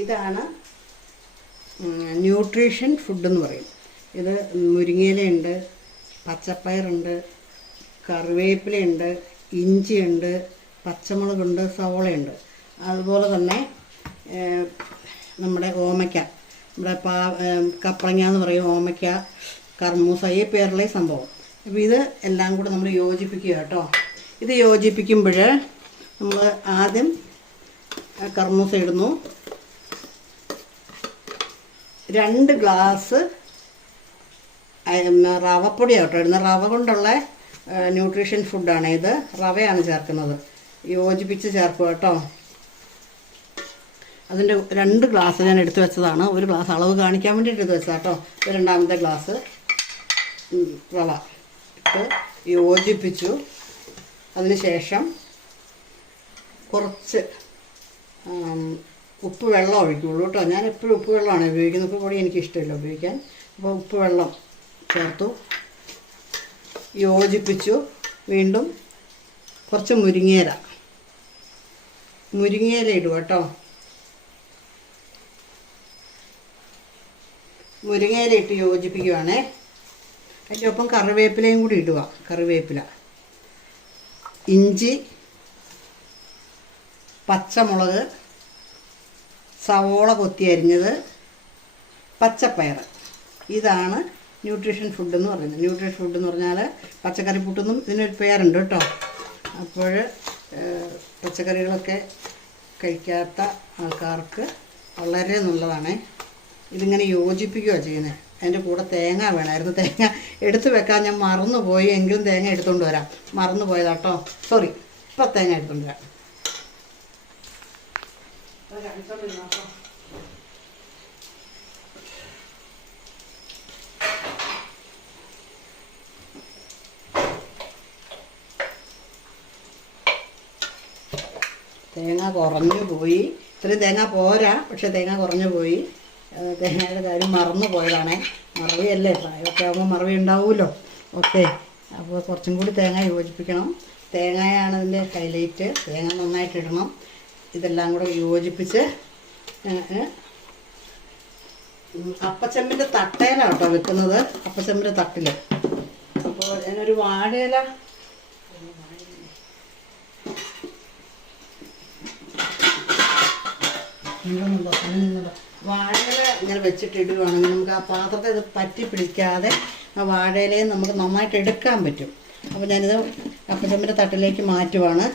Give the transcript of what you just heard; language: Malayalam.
ഇതാണ് ന്യൂട്രീഷൻ ഫുഡ് എന്ന് പറയും. ഇത് മുരിങ്ങയിലയുണ്ട്, പച്ചപ്പയറുണ്ട്, കറിവേപ്പിലയുണ്ട്, ഇഞ്ചിയുണ്ട്, പച്ചമുളകുണ്ട്, സവോളയുണ്ട്. അതുപോലെ തന്നെ നമ്മുടെ ഓമയ്ക്ക, നമ്മുടെ കപ്പളങ്ങ എന്ന് പറയും, ഓമയ്ക്ക, കർമൂസ, ഈ പേരുള്ള സംഭവം. അപ്പോൾ ഇത് എല്ലാം കൂടെ നമ്മൾ യോജിപ്പിക്കുക കേട്ടോ. ഇത് യോജിപ്പിക്കുമ്പോൾ നമ്മൾ ആദ്യം കർമൂസ ഇടുന്നു. 2 ഗ്ലാസ് റവപ്പൊടിയാണ് കേട്ടോ ഇടുന്നത്. റവ കൊണ്ടുള്ള ന്യൂട്രീഷൻ ഫുഡാണ് ഇത്. റവയാണ് ചേർക്കുന്നത്. യോജിപ്പിച്ച് ചേർക്കുക കേട്ടോ. അതിൻ്റെ 2 ഗ്ലാസ് ഞാൻ എടുത്തു വെച്ചതാണ്. 1 ഗ്ലാസ് അളവ് കാണിക്കാൻ വേണ്ടിയിട്ട് എടുത്ത് വെച്ചതാണ് കേട്ടോ. രണ്ടാമത്തെ ഗ്ലാസ് റവ ഇട്ട് യോജിപ്പിച്ചു. അതിനുശേഷം കുറച്ച് ഉപ്പ് വെള്ളം ഒഴിക്കുള്ളൂ കേട്ടോ. ഞാൻ എപ്പോഴും ഉപ്പ് വെള്ളമാണ് ഉപയോഗിക്കുന്നത്. ഉപ്പ് പൊടി എനിക്കിഷ്ടമില്ല ഉപയോഗിക്കാൻ. അപ്പോൾ ഉപ്പ് വെള്ളം ചേർത്തു, യോജിപ്പിച്ചു. വീണ്ടും കുറച്ച് മുരിങ്ങയില ഇടുക കേട്ടോ. മുരിങ്ങയില ഇട്ട് യോജിപ്പിക്കുകയാണേ. അതിൻ്റെ ഒപ്പം കറിവേപ്പിലയും കൂടി ഇടുക. കറിവേപ്പില, ഇഞ്ചി, പച്ചമുളക്, സവോള കൊത്തി അരിഞ്ഞത്, പച്ചപ്പയർ. ഇതാണ് ന്യൂട്രീഷൻ ഫുഡ് എന്ന് പറയുന്നത്. ന്യൂട്രീഷൻ ഫുഡ് എന്ന് പറഞ്ഞാൽ പച്ചക്കറി പുട്ടൊന്നും ഇതിനൊരു പേരുണ്ട് കേട്ടോ. അപ്പോൾ പച്ചക്കറികളൊക്കെ കഴിക്കാത്ത ആൾക്കാർക്ക് വളരെ നല്ലതാണ്. ഇതിങ്ങനെ യോജിപ്പിക്കുകയാണ് ചെയ്യുന്നത്. അതിൻ്റെ കൂടെ തേങ്ങ വേണമായിരുന്നു. തേങ്ങ എടുത്ത് വെക്കാൻ ഞാൻ മറന്നുപോയി. എങ്കിലും തേങ്ങ എടുത്തുകൊണ്ട് വരാം. മറന്നു പോയതാട്ടോ, സോറി. ഇപ്പം തേങ്ങ എടുത്തുകൊണ്ട് വരാം. തേങ്ങ കുറഞ്ഞു പോയി. ഇത്രയും തേങ്ങ പോരാ, പക്ഷെ തേങ്ങ കുറഞ്ഞു പോയി. തേങ്ങയുടെ കാര്യം മറന്നു പോയതാണേ. മറവിയല്ലേ, പ്രായമൊക്കെ ആകുമ്പോൾ മറവി ഉണ്ടാവുമല്ലോ. ഓക്കെ, അപ്പോൾ കുറച്ചും കൂടി തേങ്ങ യോജിപ്പിക്കണം. തേങ്ങയാണ് അതിൻ്റെ ഹൈലൈറ്റ്. തേങ്ങ നന്നായിട്ട് ഇടണം. ഇതെല്ലാം കൂടെ യോജിപ്പിച്ച് അപ്പച്ചമ്പിൻ്റെ തട്ടയിലാണ് കേട്ടോ വെക്കുന്നത്. അപ്പച്ചമ്പിൻ്റെ തട്ടിൽ. അപ്പോൾ ഞാനൊരു വാഴയില വാഴയില ഇങ്ങനെ വെച്ചിട്ട് ഇടുകയാണെങ്കിൽ നമുക്ക് ആ പാത്രത്തെ ഇത് പറ്റി പിടിക്കാതെ ആ വാഴയിലയും നമുക്ക് നന്നായിട്ട് എടുക്കാൻ പറ്റും. അപ്പോൾ ഞാനിത് അപ്പച്ചമ്പിൻ്റെ തട്ടിലേക്ക് മാറ്റുവാണ്.